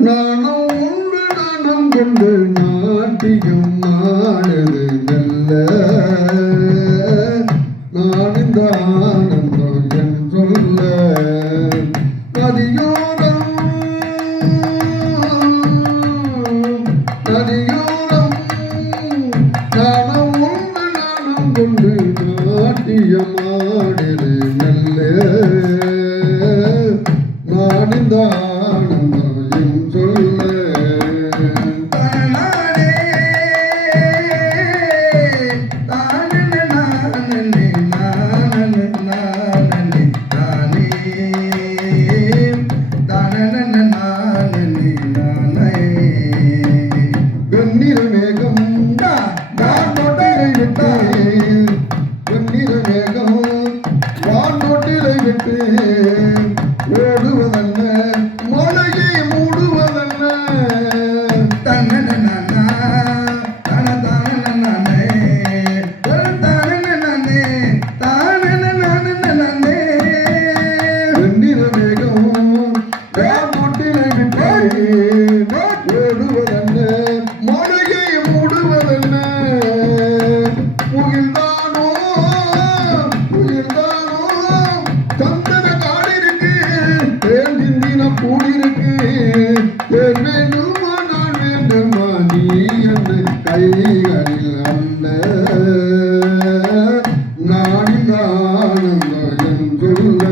நானும் உண்டு நானும் கொண்டு நாட்டியம் ஆடுது நல்ல நான் இந்த ஆனந்தம் என் சொல்ல நதியோரம் நதியோரம் நானும் உண்டு நானும் கொண்டு நாட்டியம் ஆடுது நல்ல நான் இந்த ஆனந்தம் என் சொல்ல ஓடுவதல்ல மலையை மூடுவதல்ல வெண்ணிற மேகம் வானோட்டிலை விட்டு ஓடுவதல்ல மலையை மூடுவதல்ல முகில்தானோ முகில்தானோ சந்தன காடிருக்கு தேர்ந்தின கூடிருக்கு தேர் வேண்டுமா நான் வேண்டுமா நீ என்று கைகளில் அல்ல நாடில் ஆனந்தம் என் சொல்ல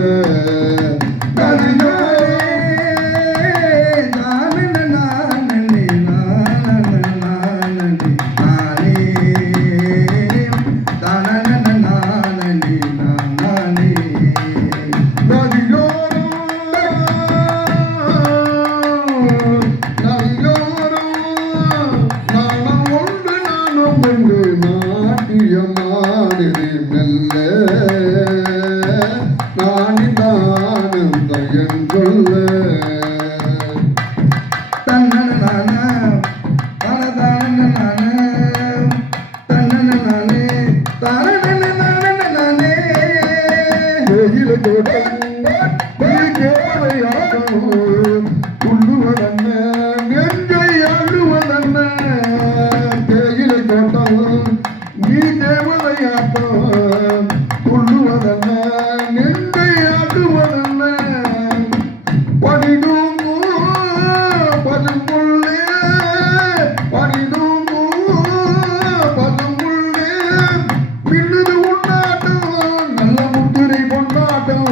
நாட்டியமாடுது மெல்ல நானிதானந்த என் சொல்ல கோயில கோட்டம் துள்ளுவதென்ன நெஞ்சை ஆடுவதென்ன தேயிலை தோட்டம் நீ தேவதையாட்டம் துள்ளுவதென்ன நெஞ்சை ஆடுவதென்ன படிதூங்கு பதுங்குள்ளே படிதூங்கு பதுங்குள்ளே மின்னுது உண்டாட்டம் நல்ல முத்திரை கொண்டாட்டம்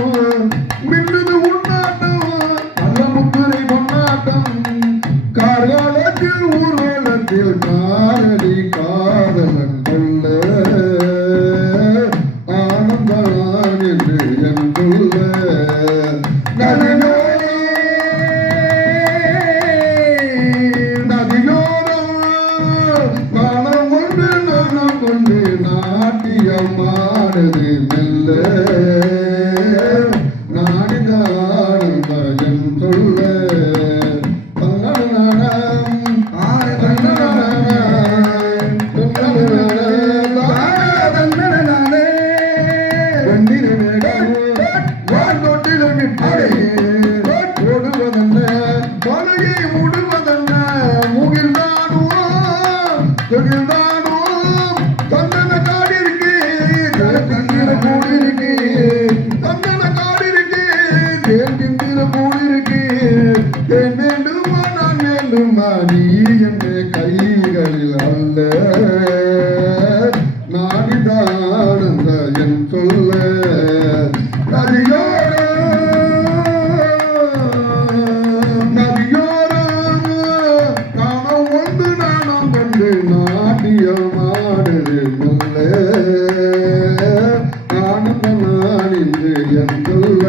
மின்னுது உண்டாட்டம் நல்ல முத்திரை கொண்டாட்டம் கார்காலத்தில் ஊர்வலத்தில் காரடி காதலன் சொல்ல ஆனந்தான் என்று என் சொல்ல நதியோரம் நாணம் ஒன்று நாணம் கொண்டு நாட்டியம் ஆடுது மெல்ல நாடினானந்த என் சொல்ல ஓடுவதல்ல மலையை மூடுவதல்ல முகில்தானோ தொழில்தானோ சந்தன காடு இருக்கு கண்ணில மூடி இருக்கு சந்தன காடு இருக்கு தேர்கின்ற மூடி இருக்கு தேன் வேண்டுமா நான் வேண்டுமா நீ என்ற கைகளில் அல்ல நாடிதானந்த என் சொல்ல நாட்டியமாடுது மெல்ல ஆனந்த நான் என்று என் சொல்ல